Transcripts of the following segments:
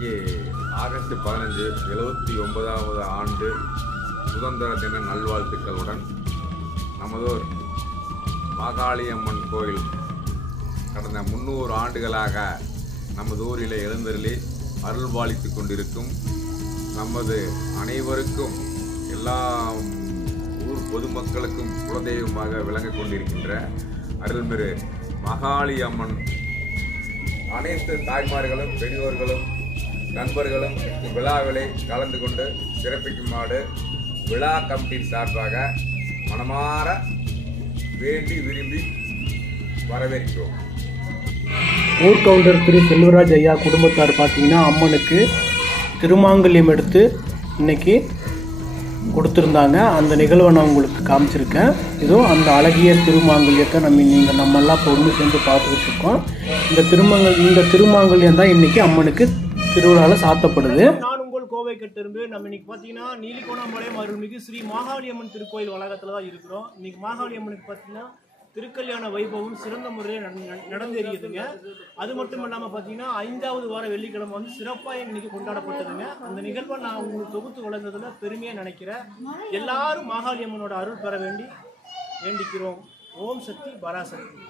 இன்னைக்கு ஆகஸ்ட் 15 79வது ஆண்டு சுதந்திர தின நல்வாழ்த்துக்களுடன் நமதூர் மாகாளியம்மன் கோயில் கடந்த 300 ஆண்டுகளாக நமது ஊரில் எழுந்தருளி அருள்பாலித்து கொண்டிருக்கும் நமது அனைவருக்கும் எல்லா ஊர் பொதுமக்களுக்கும் குலதெய்வமாக விளங்கிக் கொண்டிருக்கின்ற அருள்மிகு மாகாளியம்மன் அனைத்து தாய்மார்களும் பெரியோர்களும் நண்பர்களும் விழாவிலே கலந்து கொண்டு சிறப்பிக்குமாறு விழா கமிட்டியின் சார்பாக மனமாற வேண்டி விரும்பி வரவேற்கிறோம். ஊர் கவுண்டர் திரு செல்வராஜ் ஐயா குடும்பத்தார் பார்த்தீங்கன்னா அம்மனுக்கு திருமாங்கல்யம் எடுத்து இன்னைக்கு கொடுத்துருந்தாங்க. அந்த நிகழ்வை நான் உங்களுக்கு காமிச்சிருக்கேன். இதோ அந்த அழகிய திருமாங்கல்யத்தை நம்மெல்லாம் பொண்ணு சேர்ந்து பார்த்துக்கிட்டு இருக்கோம். இந்த திருமாங்கல்யம் தான் இன்னைக்கு அம்மனுக்கு திருவிழாவில் சாத்தப்படுது. நான் உங்கள் கோவை கட்டிருந்து நம்ம இன்னைக்கு பார்த்தீங்கன்னா நீலிகோணாம்பாளையம் அருள்மிகு ஸ்ரீ மாகாளியம்மன் திருக்கோயில் வளாகத்தில் தான் இருக்கிறோம். இன்னைக்கு மாகாளியம்மனுக்கு பார்த்தீங்கன்னா திருக்கல்யாண வைபவம் சிறந்த முறையில் நடந்தேறியதுங்க. அது மட்டும் இல்லாமல் பார்த்தீங்கன்னா 5வது வார வெள்ளிக்கிழமை வந்து சிறப்பாக இன்னைக்கு கொண்டாடப்பட்டதுங்க. அந்த நிகழ்வை நான் உங்களுக்கு தொகுத்து வழங்குறதுல பெருமையாக நினைக்கிறேன். எல்லாரும் மாகாளியம்மனோட அருள் பெற வேண்டிக்கிறோம். ஓம் சக்தி பராசக்தி.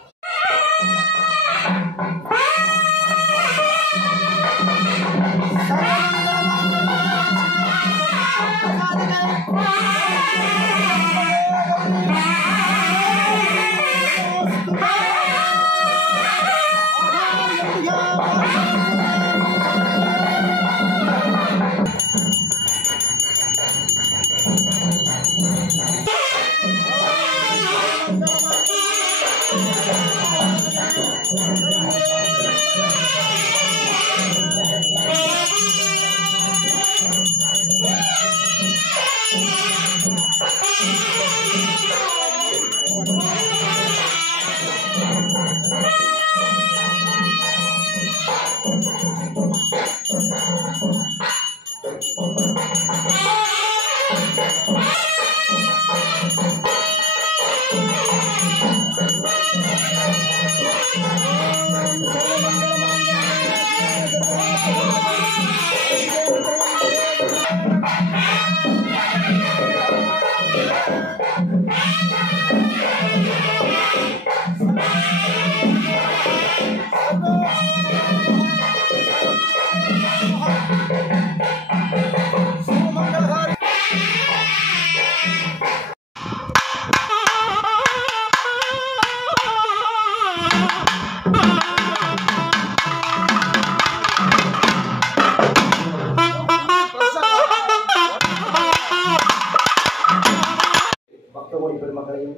பெருமக்களையும்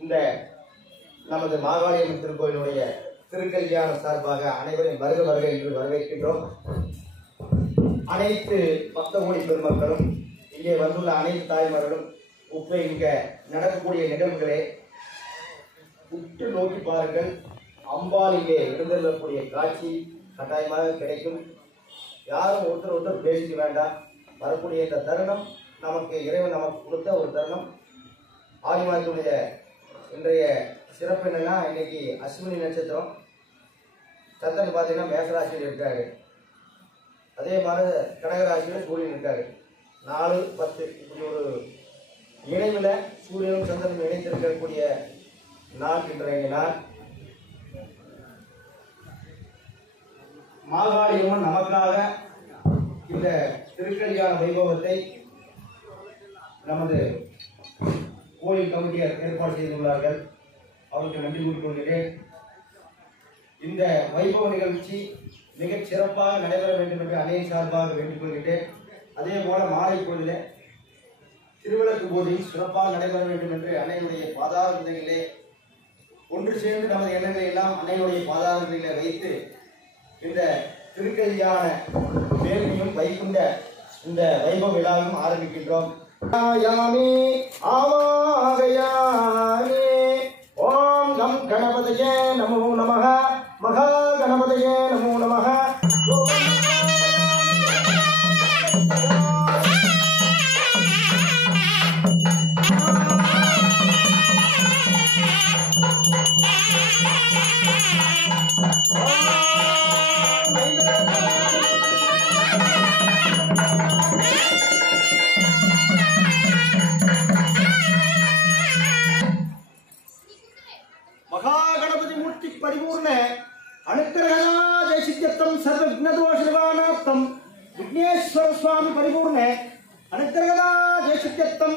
இந்த நமது மாகாளியம்மன் திருக்கோயிலுடைய திருக்கல்யாண சார்பாக அனைவரையும் வருக வருக என்று வரவேற்கின்றோம். அனைத்து பக்த கோடி பெருமக்களும் இங்கே வந்துள்ள அனைத்து தாய்மார்களும் உப்பை இங்கே நடக்கக்கூடிய நிகழ்வுகளே உற்று நோக்கி பாருங்கள். அம்பாள் இங்கே எழுந்தருளக்கூடிய காட்சி கட்டாயமாக கிடைக்கும். யாரும் ஒருத்தர் பேசிக்க வேண்டாம். வரக்கூடிய இந்த தருணம் நமக்கு இறைவன் நமக்கு கொடுத்த ஒரு தருணம். ஆடி மாதத்துடைய இன்றைய சிறப்பு என்னன்னா, இன்னைக்கு அஸ்வினி நட்சத்திரம். சந்திரன் பார்த்தீங்கன்னா மேசராசியில் இருக்காரு. அதே மாதிரி கடகராசியில் சூரியன் இருக்காரு. 4-10 இப்படி ஒரு இணைவில் சூரியனும் சந்திரனும் இணைந்திருக்கக்கூடிய நாள் இன்றைய நாள். மாகாளியம்மன் நமக்காக இந்த திருக்கல்யாண வைபவத்தை நமது கோயில் கமிட்டியார் ஏற்பாடு செய்துள்ளார்கள். அவருக்கு நன்றி கூறிக்கொள்கிறேன். இந்த வைபவ நிகழ்ச்சி மிகச் சிறப்பாக நடைபெற வேண்டும் என்று அன்னை சார்பாக வேண்டிக் கொள்கிறேன். அதே போல மாலை பொழுதிலே திருவிளக்கு பூஜை சிறப்பாக நடைபெற வேண்டும் என்று அன்னையுடைய பாதாரங்களிலே ஒன்று சேர்ந்து நமது எண்ணங்களை எல்லாம் அன்னையுடைய பாதாரங்களிலே வைத்து இந்த திருக்கல்யாண வேள்வியும் வைகுண்ட இந்த வைபவ விழாவும் ஆரம்பிக்கின்றோம். ஓம் கம் கணபதயே நமோ நமः. மகா கணபதயே நமோ நமः. परिपूर्ण अनुग्रहणा जयसिद्धत्वं सर्वविघ्नदोष निवारणार्थं विघ्नेश्वर स्वामी परिपूर्ण अनुग्रहणा जयसिद्धत्वं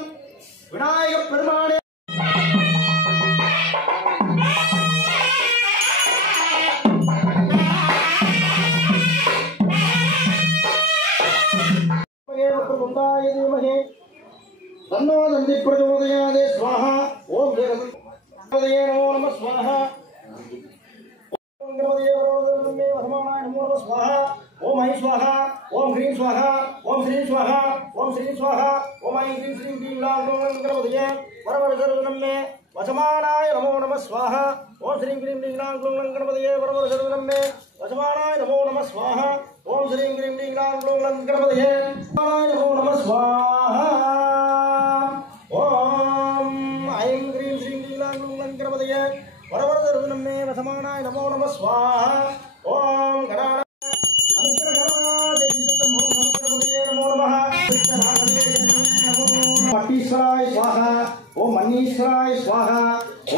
विनायक பெருமானே तन्नो दन्ति प्रचोदयात् स्वाहा ओम जगदे नमो नमः स्वाहा ओम गणपतये वरदे वरमाणाय नमो नमः स्वाहा ओम ऐ स्वाहा ओम ह्रीं स्वाहा ओम श्रीं स्वाहा ओम श्रीं स्वाहा ओम ऐं ह्रीं श्रीं क्लीं लां गणपतये वरवरदे वचमानाय नमो नमः स्वाहा ओम श्रीं क्लीं क्लीं लां गणपतये वरवरदे वचमानाय नमो नमः स्वाहा ओम श्रीं क्लीं क्लीं लां गणपतये नमो नमः स्वाहा ओम ऐं ह्रीं श्रीं क्लीं लां गणपतये वरवरदे वचमानाय नमो नमः स्वाहा ओम गणानाय पट्टीश्वराय स्वाहा ओम मनीश्वराय स्वाहा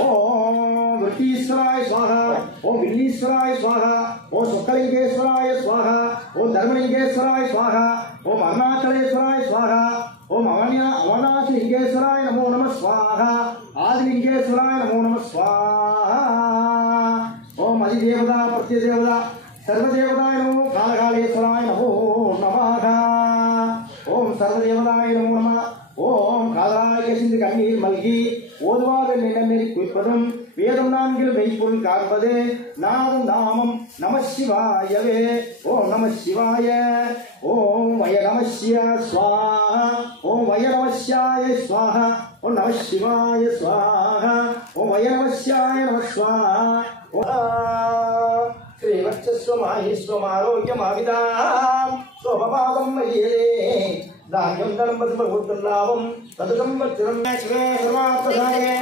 ओम वृत्तीश्वराय स्वाहा ओम विल्लीश्वराय स्वाहा ओम सुक्कलिंगेश्वराय स्वाहा ओम धर्मलिंगेश्वराय स्वाहा ओम अरुणाचलेश्वराय स्वाहा ओम अवनाशलिंगेश्वराय नमो नमः स्वाहा आदिलिंगेश्वराय नमो नमः स्वाहा ओम अधिदेवता प्रत्यदेवता सर्वदेवताय नमो कालकालेश्वराय नमो नमः ओम सर्वदेवताय नमो नमः ओम कालाय सिंध कண்ணீர் மல்கி ஓதுவாத நிலநெறி குய்ப்பதும் வேதம் நான்கில் மெய்ப்பொருள் காண்பது நாதம் நாமம் நம சிவாயவே ஓம் நம சிவாய ஓம் வய நம சிய ஸ்வாஹா ஓம் வய நம சியாய ஸ்வாஹா ஓம் நம சிவாய ஸ்வாஹா ஓம் வய நம சியாய நம ஸ்வாஹா श्रीवत्सस्वमाहिस्वमारोग्यमाविदां स्वपपादं मय्ये दान्यं धर्मसुभूतलाभं तदसंवत्सरं शिवे सर्वार्थसाये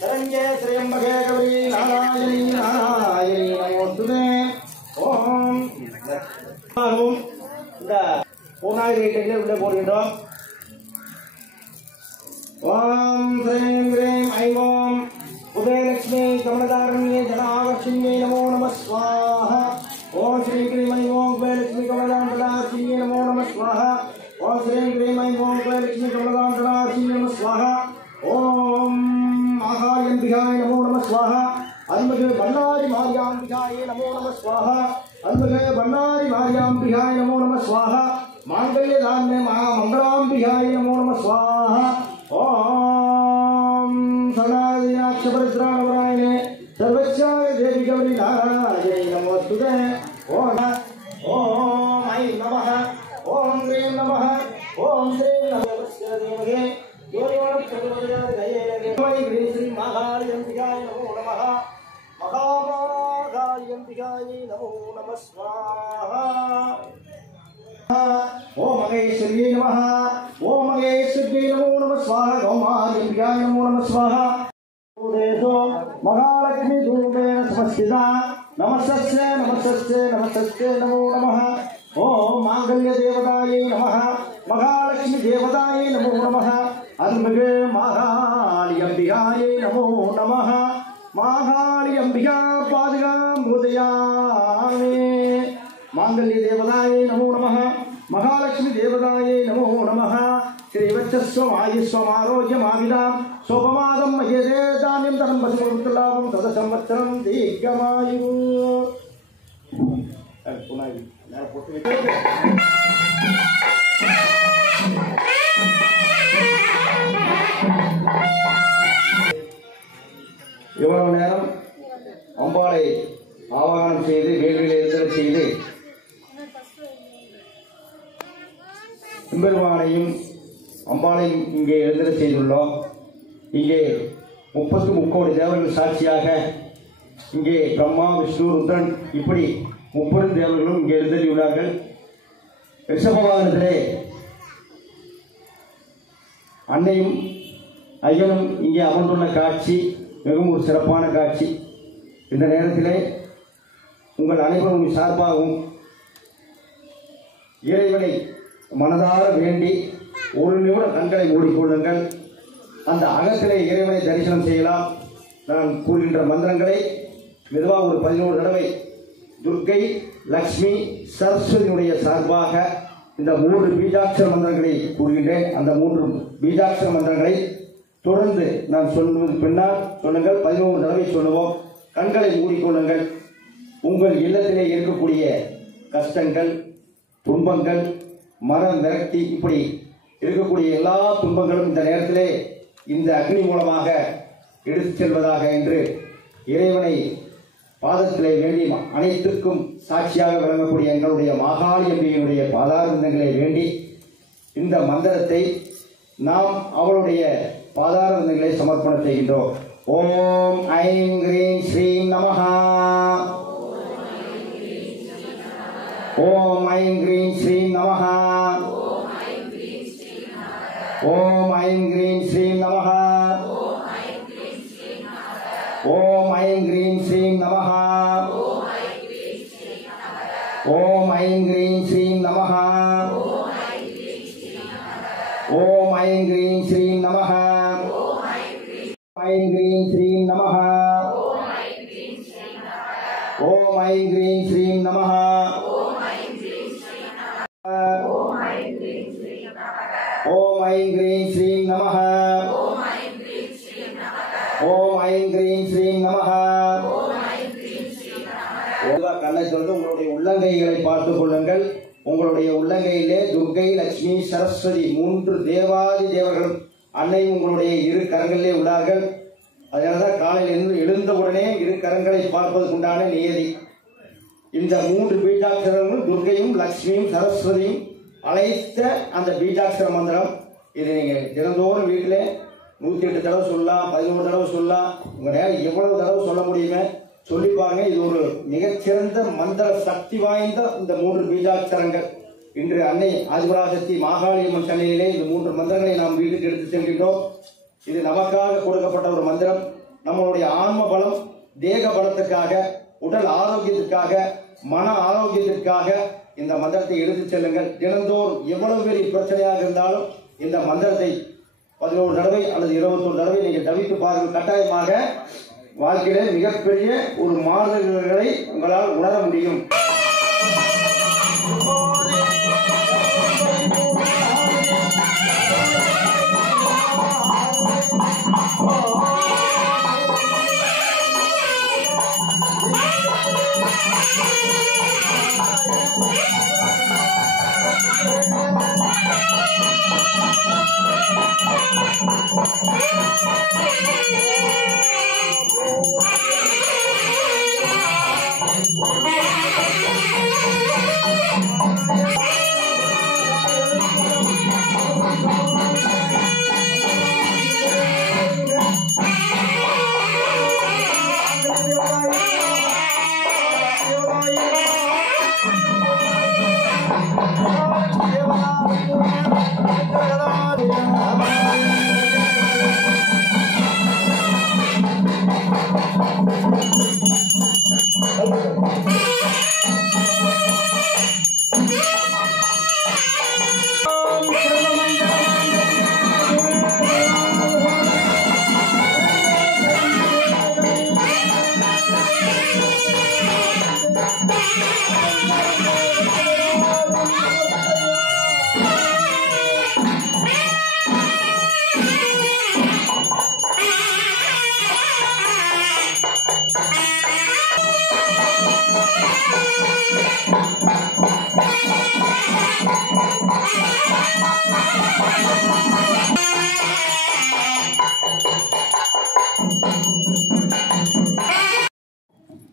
शरण्ये त्र्यम्बके गौरी नारायणी नारायणी नमोस्तुते ஓம் இந்த பூனாய் ரேட்டில் உள்ள போடுகிறோம் ஓம் ஸ்ரீம் க்ரீம் ஐம் ஓம் उदयलक्ष्मी कमलदारिण्ये जनावर्षिण्ये नमो नमः स्वाहा ओम श्री क्लीं ऐं ओम उदयलक्ष्मी कमलदारिण्ये नमो नमः स्वाहा ओम श्री क्लीं ऐं ओम उदयलक्ष्मी कमलदारिण्ये नमः स्वाहा ओम महायंबिकाय नमो नमः स्वाहा अरुणगे बन्नारी मार्याम्बिकाय नमो नमः स्वाहा अरुणगे बन्नारी मार्याम्बिकाय नमो नमः स्वाहा मांगल्य धान्य महामंगलाम्बिकाय नमो नमः स्वाहा ओम सदादिनाक्षपरित्राणवरायणे सर्वस्याय देवी गौरी नारायणी नमोस्तुते ओम ऐं नमः ओम ह्रीं नमः ओम श्रीं नमः देवगे ह्रीं श्री महाकालियंबिकाय नमो नमः महाकालियंबिकाय नमो नमः स्वाहा ओम महेश्वर्यै नमः ओम महेश्वर्यै नमो नमः स्वाहा गौमार्यंबिकाय नमो नमः स्वाहा देशो महालक्ष्मी रूपेण समस्थिता नमस्तस्यै नमस्तस्यै नमस्तस्यै नमो नमः ओम मांगल्य देवतायै नमः महालक्ष्मी देवतायै नमो नमः अरुणगे महाकालियंबिकायै नमो नमः महाकालियंबिका पादुकां बोधयामि मांगल्य देवतायै नमो नमः महालक्ष्मी देवतायै नमो नमः श्रीवत्सस्वमायुष्वमारोग्यमाविदां स्वपमादं मय्ये दान्यं धनं वशमुत्तलाभं तदसंवत्सरं दीर्घमायु இவ்வளவு நேரம் அம்பாளை ஆவாகனம் செய்து வேள்வியில் எழுந்தருள செய்து பெருமானையும் அம்பாளையும் இங்கே எழுந்தருள செய்துள்ளோம். இங்கே 33 தேவர்கள் சாட்சியாக இங்கே பிரம்மா விஷ்ணு ருத்ரன் இப்படி 30 தேவர்களும் இங்கே எழுந்தருளியுள்ளார்கள். ரிஷபவாகனத்திலே அன்னையும் ஐயனும் இங்கே அமர்ந்துள்ள காட்சி மிகவும் ஒரு சிறப்பான காட்சி. இந்த நேரத்திலே உங்கள் அனைவரும் சார்பாகவும் இறைவனை மனதார வேண்டி ஒரு நிமிடம் கண்களை மூடிக்கொள்ளுங்கள். அந்த அகத்திலே இறைவனை தரிசனம் செய்யலாம். நான் கூறுகின்ற மந்திரங்களை மெதுவாக ஒரு 11 தடவை துர்க்கை, லக்ஷ்மி, சரஸ்வதியுடைய சார்பாக இந்த 3 பீஜாட்சர மந்திரங்களை கூறுகின்றேன். அந்த 3 பீஜாட்சர மந்திரங்களை தொடர்ந்து நான் சொல்வது பின்னால் சொல்லுங்கள். 11 தடவை சொல்லுவோம். கண்களை மூடிக்கொள்ளுங்கள். உங்கள் இல்லத்திலே இருக்கக்கூடிய கஷ்டங்கள், துன்பங்கள், மரம் விரக்தி, இப்படி இருக்கக்கூடிய எல்லா துன்பங்களும் இந்த நேரத்திலே இந்த அக்னி மூலமாக எடுத்துச் செல்வதாக என்று இறைவனை பாதத்திலே வேண்டி, அனைத்துக்கும் சாட்சியாக விளங்கக்கூடிய எங்களுடைய மாகாளி அம்பிகையினுடைய பாதாரவிந்தங்களை வேண்டி இந்த மந்திரத்தை நாம் அவளுடைய பாதாரவிந்தங்களை சமர்ப்பணம் செய்கின்றோம். ஓம் ஐம் கிரீம் ஸ்ரீம் நமஹா. ஓம் ஐம் கிரீம் ஸ்ரீம் நமஹா. ஓம் ஐம் கிரீம் ஸ்ரீம் நமஹா. ஓம் ஐம் கிரீம் ஸ்ரீம் நமஹா. ஓம் ஐம் கிரீம் ஸ்ரீம் நமஹா. ஓம் ஐம் கிரீம் ஸ்ரீம் நமஹா. ஐம் கிரீம் ஸ்ரீம் நமஹா. ஓம் ஐம் கிரீம் ஸ்ரீம் நமஹா. ஓம் ஐம் கிரீம் ஸ்ரீம் நமஹா. ஓம் ஐம் கிரீம் ஸ்ரீம் நமஹா. கண்ணை திறந்து உங்களுடைய உள்ளங்கைகளை பார்த்துக் கொள்ளுங்கள். உங்களுடைய உள்ளங்கையிலே துர்க்கை, லட்சுமி, சரஸ்வதி 3 தேவாதி தேவர்களும் அன்னையும் உங்களுடைய 2 கரங்களிலே உள்ளார்கள். அதனாலதான் காலையில் எழுந்தவுடனே 2 கரங்களை பார்ப்பதற்குண்டான நியதி. இந்த 3 பீஜாட்சரங்களும் துர்க்கையும், லட்சுமியும், சரஸ்வதியும் அழைத்த அந்த பீஜாட்சர மந்திரம். இது நீங்க தினந்தோறும் வீட்டிலே 108 தடவை சொல்லலாம், 11 தடவை சொல்லலாம். உங்க நேரம் எவ்வளவு தடவை சொல்ல முடியுமே சொல்லி பாருங்க. இது ஒரு மிகச்சிறந்த மந்திர சக்தி வாய்ந்த இந்த 3 பீஜாட்சரங்கள். இன்று அன்னை ஆதிபராசக்தி மாகாளியம்மன் சன்னிதியிலே இந்த 3 மந்திரங்களை நாம் வீட்டுக்கு எடுத்து செல்கின்றோம். இது நமக்காக கொடுக்கப்பட்ட ஒரு மந்திரம். நம்மளுடைய ஆன்ம பலம், தேக பலத்துக்காக, உடல் ஆரோக்கியத்திற்காக, மன ஆரோக்கியத்திற்காக இந்த மந்திரத்தை எடுத்து செல்லுங்கள். தினந்தோறும் எவ்வளவு பெரிய பிரச்சனையாக இருந்தாலும் இந்த மந்திரத்தை 11 தடவை அல்லது 21 தடவை நீங்கள் தவித்து பாருங்கள். கட்டாயமாக வாழ்க்கையிலே மிகப்பெரிய ஒரு மாறுதல்களை உங்களால் உணர முடியும்.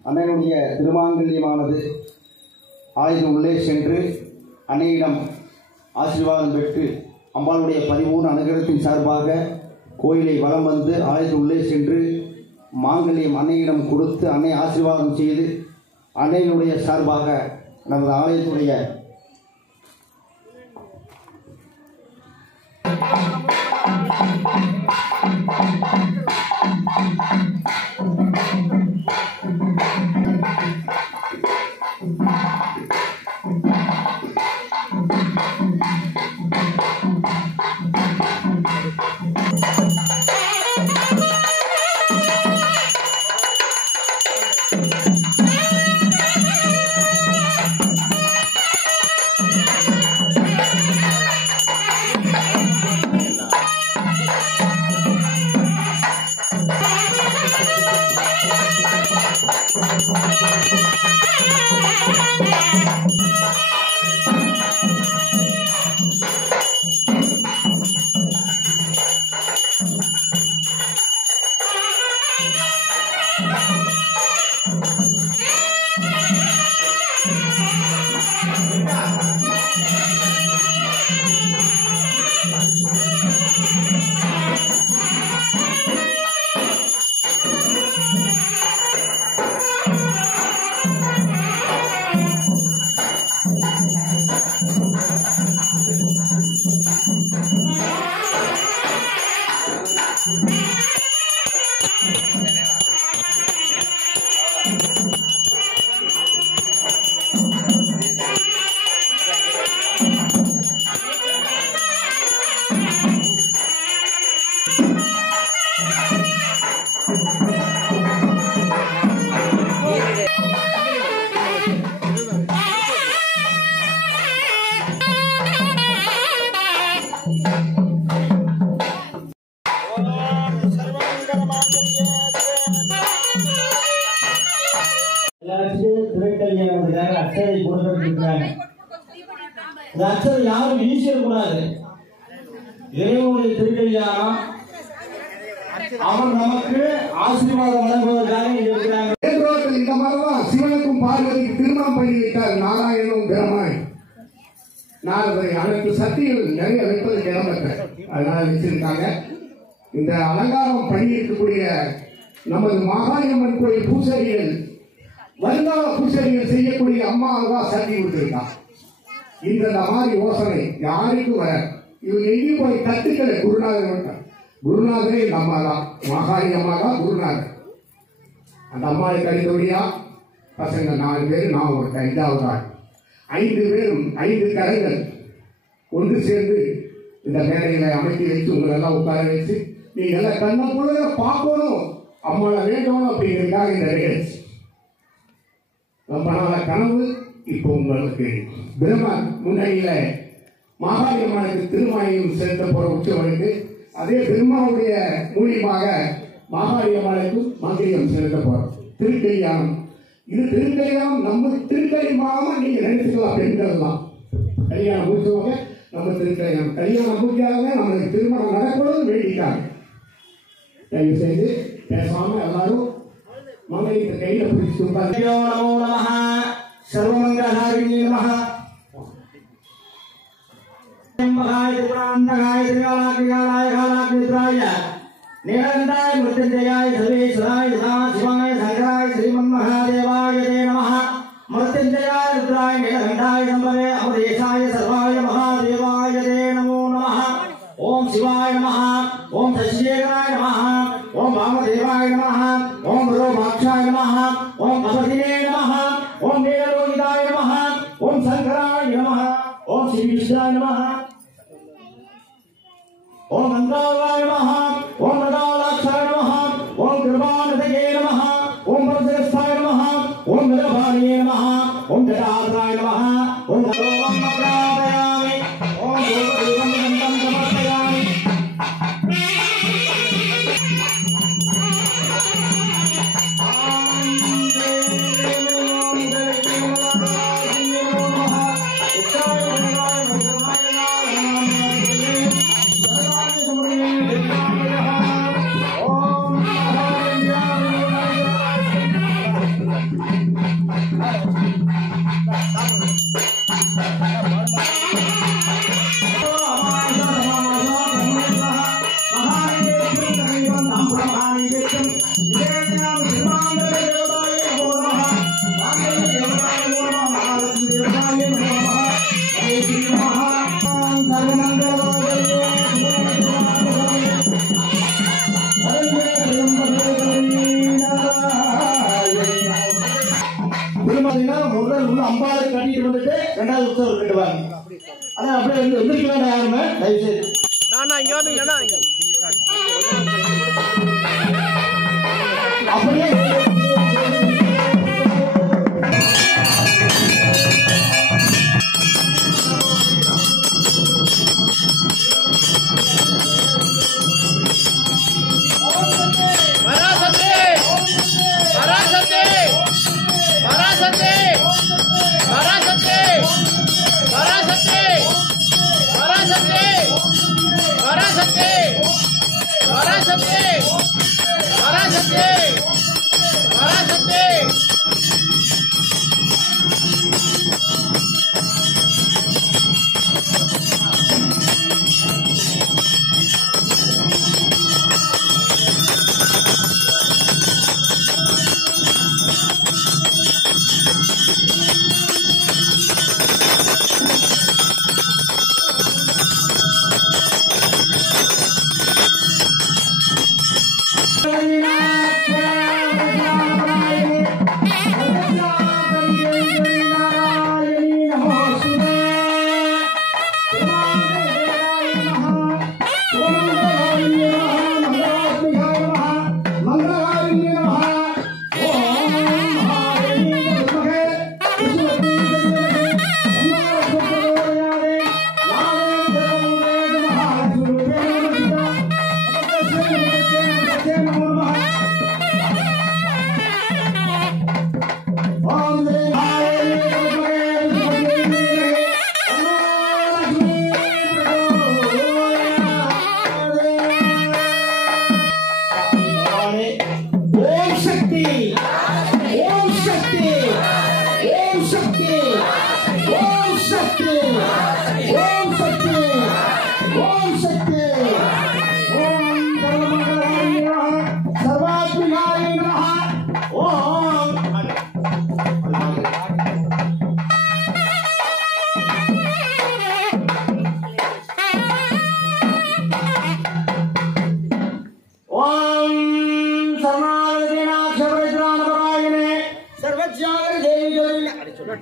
அன்னையினுடைய திருமாங்கல்யமானது ஆயுத உள்ளே சென்று அன்னையிடம் ஆசீர்வாதம் பெற்று அம்பாளுடைய பரிபூர்ண அனுகிரகத்தின் சார்பாக கோயிலை வலம் வந்து ஆயுத உள்ளே சென்று மாங்கல்யம் அன்னையிடம் கொடுத்து அன்னை ஆசீர்வாதம் செய்து அன்னையினுடைய சார்பாக நமது ஆலயத்துடைய அச்சதை கொடுத்திருக்காங்க. இந்த அச்சதை யாரும் வீசிடக்கூடாது. இறைவனுடைய திருக்கல்யாணம் அவர் நமக்கு ஆசீர்வாதம் வழங்குவதற்காக இருக்கிறாங்க. இந்த மாதிரிதான் சிவனுக்கும் பார்வதிக்கு திருமணம் பண்ணி வைத்தார் நாராயணனும் பிரமாய். நாரதரை அனைத்து சக்திகள் நிறைய வைப்பதற்கு இடம்பெற்ற அதனால வச்சிருக்காங்க. இந்த அலங்காரம் பண்ணியிருக்கக்கூடிய நமது மாகாளியம்மன் கோயில் பூசரிகள் வருங்கால பூசரிகள் செய்யக்கூடிய அம்மாவா சக்தி கொடுத்திருக்கான். இந்த மாதிரி யோசனை யாருக்கும் வர இவங்க எங்கேயும் போய் கத்துக்களை குருநாதரே இந்த அம்மா தான், மாகாளி அம்மா தான் குருநாதர். அந்த அம்மாவுக்கு அறிந்தபடியா பசங்க 4 பேர், நான் ஒரு 5வது ஆள், 5 பேரும் 5 கரங்கள் ஒன்று சேர்ந்து இந்த மேடைகளை அமைத்து வச்சு உங்களை எல்லாம் உட்கார வச்சு நீங்க எல்லாம் கண்ணக்குள்ள பார்க்கணும், அம்மாவை வேண்டணும் அப்படிங்கிறதுக்காக இந்த நிகழ்ச்சி. ரொம்ப நாள கனவு இப்போ உங்களுக்கு பிரம்ம முன்னணியில மாகாளி அம்மனுக்கு திருமாயும் செலுத்த போற உற்சவனுக்கு அதே பிரம்மாவுடைய மூலியமாக மாகாளி அம்மனுக்கு மந்திரியம் செலுத்த போறோம். திருக்கல்யாணம் இது திருக்கல்யாணம் நம்ம திருக்கல்யாணமா நீங்க நினைச்சுக்கலாம். பெண்கள் தான் கல்யாணம் முடிச்சவங்க நம்ம திருக்கல்யாணம் கல்யாணம் முடிக்காத நம்மளுக்கு திருமணம் நடக்கணும்னு வேண்டிட்டாங்க. தயவு செய்து பேசாம எல்லாரும் மகளிர் கையில பிடிச்சு சர்வமங்களாரிணி நமஹ. மகாய புராணகாய திரிகாலாய காலாக்னித்ராய நிரந்தாய மிருத்யுஞ்சயாய சர்வேஸ்வராய சதாசிவாய சங்கராய ஸ்ரீமன்மகாதேவாய தே நமஹ. மிருத்யுஞ்சயாய ருத்ராய நீலகண்டாய சம்பவே அமரேசாய சர்வாய மகாதேவாய தே நமோ நமஹ. ஓம் சிவாய நமஹ. ஓம் சசிசேகராய நமஹ. ஓம் வாமதேவாய நமஹ. ஓம் விரூபாட்சாய நமஹ. ஓம் பசதினே நமஹ. ஓம் நீலலோகிதாய நமஹ. ஓம் சங்கராய நமஹ. ஓம் ஸ்ரீ விஷ்ணாய நமஹ. ஓம் மந்தாவாய நமஹ. ஓம் மதாலாட்சாய நமஹ. ஓம் கிருபாநிதயே நமஹ. ஓம் பரதஸ்தாய நமஹ. ஓம் விரபாணியே நமஹ. ஓம் ஜடாத்ராய நமஹ. ஓம் ஓம் மக்ராதயாமி. ஓம் தேவதேவம் நந்தம் சமர்ப்பயாமி. அம்பாவை கட்டிட்டு வந்துட்டு 2வது உற்சவர் கட்டுவாங்க. அதான் அப்படியே எந்திரிக்க வேண்டாம் யாருமே தயவு செய்து. அப்படியே வரா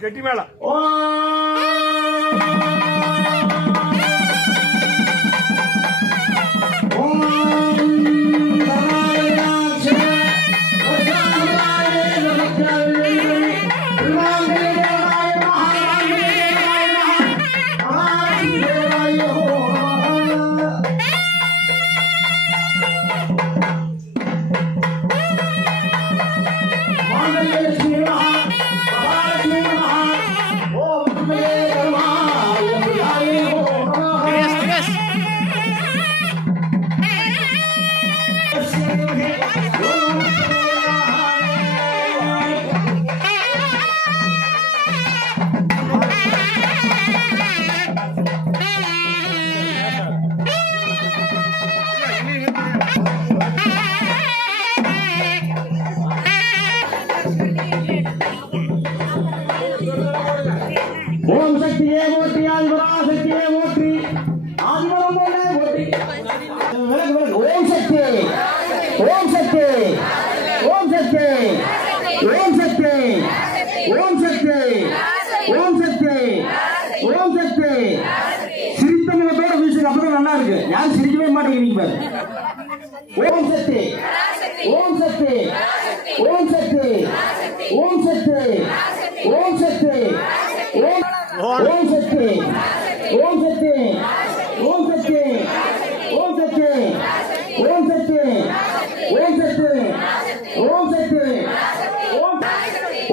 கெட்டி மேல ஓம் சக்தியே ஓட்டி ஆழ்வரா சக்தியே ஓட்டி ஆழ்வரம் ஓட்டி ஓம் சக்தி ஓம் சக்தி ஓம் சக்தி ஓம் சக்தி ஓம் சக்தி ஓம் சக்தி ஓம் சக்தி சிரித்த முகத்தோட வீசுங்க அப்பதான் நல்லா இருக்கு யாரும் சிரிக்கவே மாட்டேங்கிறீங்க ஓம் சக்தி ஓம் சக்தி ஓம் சக்தி ஓம் சக்தி ஓம் சக்தி ஓம் சக்தி ஓம் சக்தி ஓம் சக்தி ஓம் சக்தி ஓம் சக்தி ஓம் சக்தி ஓம் சக்தி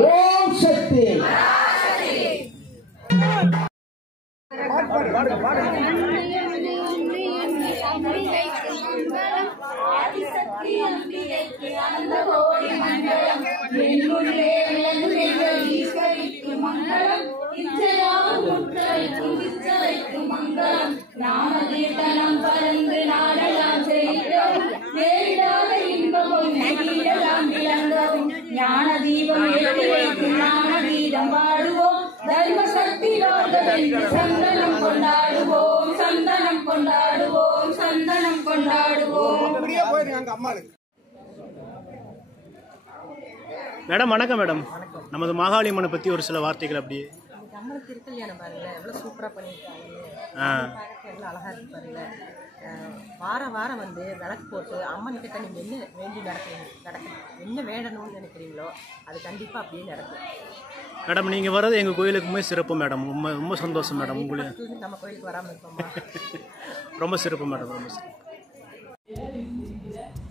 ஓம் சக்தி நாமதீர்த்தனம் பறந்து நாடலாம் செய்கிறோம் நேரிடாத இன்பமும் நெகிழலாம் விளங்கவும் ஞான தீபம் ஏற்றி வைத்து ஞான கீதம் பாடுவோம் தர்ம சக்தி லோகமென்று சந்தனம் கொண்டாடுவோம் சந்தனம் கொண்டாடுவோம் சந்தனம் கொண்டாடுவோம். மேடம் வணக்கம் மேடம். நமது மாகாளி அம்மனை பற்றி ஒரு சில வார்த்தைகள் அப்படியே. அம்மன் திருக்கல்யாணம் பாருங்க எவ்வளோ சூப்பராக பண்ணியிருக்காங்க. எவ்வளோ அழகாக இருக்கு பாருங்க. வாரம் வாரம் வந்து விளக்கு போட்டு அம்மன் கிட்ட நீங்கள் என்ன வேண்டி நடக்கணும் என்ன வேண்டணும்னு நினைக்கிறீங்களோ அது கண்டிப்பாக அப்படியே நடக்கும். மேடம் நீங்கள் வர்றது எங்கள் கோயிலுக்குமே சிறப்பு மேடம். ரொம்ப ரொம்ப சந்தோஷம் மேடம். உங்களுக்கு நம்ம கோயிலுக்கு வராமல் இருப்போமா? ரொம்ப சிறப்பு மேடம். ரொம்ப சிறப்பு.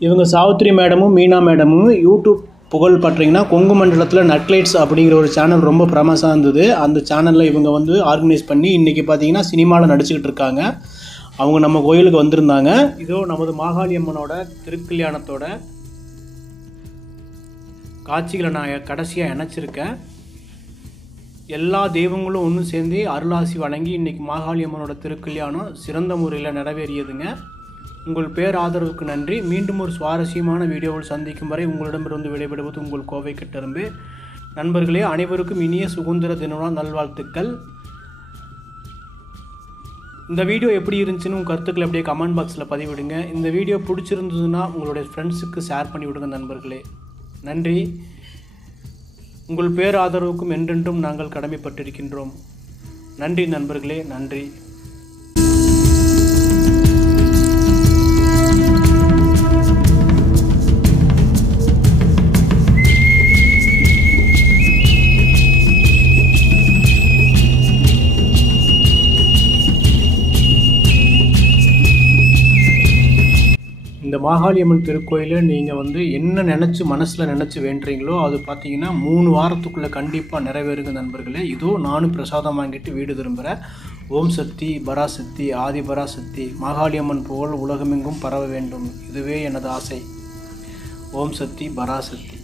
இவங்க சாவித்ரி மேடமும் மீனா மேடமும் யூடியூப் புகழ் பார்த்தீங்கன்னா கொங்கு மண்டலத்தில் நட்லைட்ஸ் அப்படிங்கிற ஒரு சேனல் ரொம்ப ஃபேமஸாக இருந்தது. அந்த சேனலில் இவங்க வந்து ஆர்கனைஸ் பண்ணி இன்றைக்கி பார்த்தீங்கன்னா சினிமாவில் நடிச்சுக்கிட்டு இருக்காங்க. அவங்க நம்ம கோயிலுக்கு வந்திருந்தாங்க. இதோ நமது மாகாளி அம்மனோட திருக்கல்யாணத்தோட காட்சிகளை நான் கடைசியாக இணைச்சிருக்கேன். எல்லா தெய்வங்களும் ஒன்று சேர்ந்து அருளாசி வழங்கி இன்றைக்கி மாகாளி அம்மனோட திருக்கல்யாணம் சிறந்த முறையில் நிறைவேறியதுங்க. உங்கள் பேராதரவுக்கு நன்றி. மீண்டும் ஒரு சுவாரஸ்யமான வீடியோவில் சந்திக்கும் வரை உங்களிடமிருந்து விடைபெறுவது உங்கள் கோவை கட்டரும்பு. நண்பர்களே, அனைவருக்கும் இனிய சுதந்திர தின நல்வாழ்த்துக்கள். இந்த வீடியோ எப்படி இருந்துச்சுன்னு உங்கள் கருத்துக்களை அப்படியே கமெண்ட் பாக்ஸில் பதிவிடுங்க. இந்த வீடியோ பிடிச்சிருந்ததுன்னா உங்களுடைய ஃப்ரெண்ட்ஸுக்கு ஷேர் பண்ணி விடுங்க நண்பர்களே. நன்றி. உங்கள் பேராதரவுக்கும் என்றென்றும் நாங்கள் கடமைப்பட்டிருக்கின்றோம். நன்றி நண்பர்களே, நன்றி. இந்த மாகாளி அம்மன் திருக்கோயிலில் நீங்கள் என்ன நினச்சி மனசில் நினச்சி வேண்டுறீங்களோ அது பார்த்தீங்கன்னா 3 வாரத்துக்குள்ளே கண்டிப்பாக நிறைவேறுங்க நண்பர்களே. இதோ நானும் பிரசாதம் வாங்கிட்டு வீடு திரும்புகிறேன். ஓம் சக்தி பராசக்தி ஆதி பராசக்தி மாகாளி அம்மன் புகழ் உலகமெங்கும் பரவ வேண்டும். இதுவே எனது ஆசை. ஓம் சக்தி பராசக்தி.